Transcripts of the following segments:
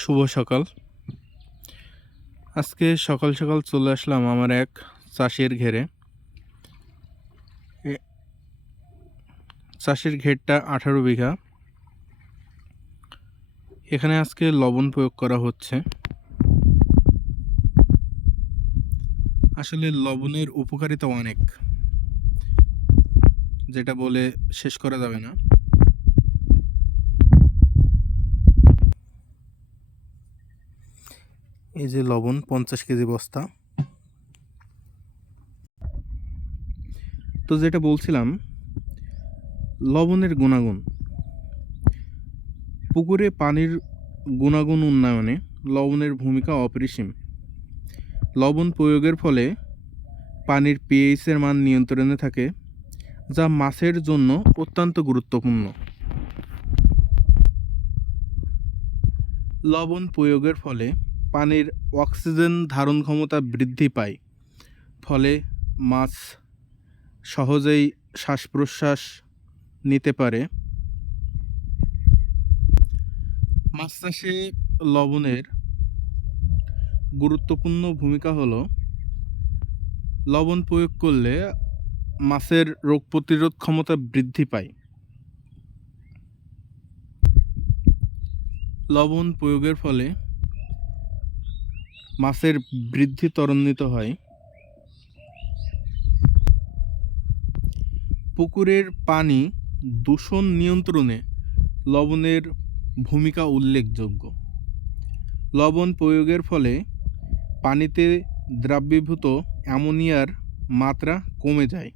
শুভ সকাল। আজকে সকাল সকাল চলে আসলাম আমার এক চাষের ঘেরে। চাষের ঘেরটা 18 বিঘা। এখানে আজকে লবণ প্রয়োগ করা হচ্ছে। আসলে লবণের উপকারিতা অনেক, যেটা বলে শেষ করা যাবে না। এই যে লবণ 50 কেজি বস্তা। তো যেটা বলছিলাম, লবণের গুণাগুণ। পুকুরে পানির গুণাগুণ উন্নয়নে লবণের ভূমিকা অপরিসীম। লবণ প্রয়োগের ফলে পানির পিএইচের মান নিয়ন্ত্রণে থাকে, যা মাছের জন্য অত্যন্ত গুরুত্বপূর্ণ। লবণ প্রয়োগের ফলে পানির অক্সিজেন ধারণ ক্ষমতা বৃদ্ধি পায়, ফলে মাছ সহজেই শ্বাস প্রশ্বাস নিতে পারে। মাছ চাষে লবণের গুরুত্বপূর্ণ ভূমিকা হলো, লবণ প্রয়োগ করলে মাছের রোগ প্রতিরোধ ক্ষমতা বৃদ্ধি পায়। লবণ প্রয়োগের ফলে মাছের বৃদ্ধি ত্বরান্বিত হয়। পুকুরের পানি দূষণ নিয়ন্ত্রণে লবণের ভূমিকা উল্লেখযোগ্য। লবণ প্রয়োগের ফলে পানিতে দ্রবীভূত অ্যামোনিয়ার মাত্রা কমে যায়।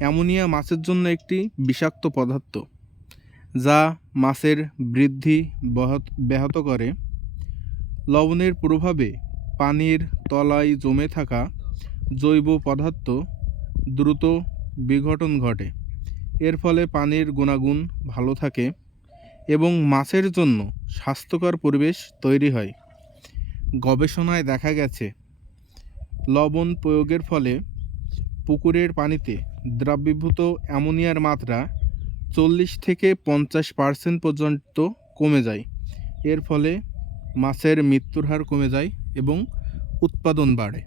অ্যামোনিয়া মাছের জন্য একটি বিষাক্ত পদার্থ, যা মাছের বৃদ্ধি ব্যাহত করে। লবণের প্রভাবে পানির তলায় জমে থাকা জৈব পদার্থ দ্রুত বিঘটন ঘটে। এর ফলে পানির গুণাগুণ ভালো থাকে এবং মাছের জন্য স্বাস্থ্যকর পরিবেশ তৈরি হয়। গবেষণায় দেখা গেছে, লবণ প্রয়োগের ফলে পুকুরের পানিতে দ্রবীভূত অ্যামোনিয়ার মাত্রা 40 থেকে 50% পর্যন্ত কমে যায়। এর ফলে মাছের মৃত্যুর হার কমে যায় এবং উৎপাদন বাড়ে।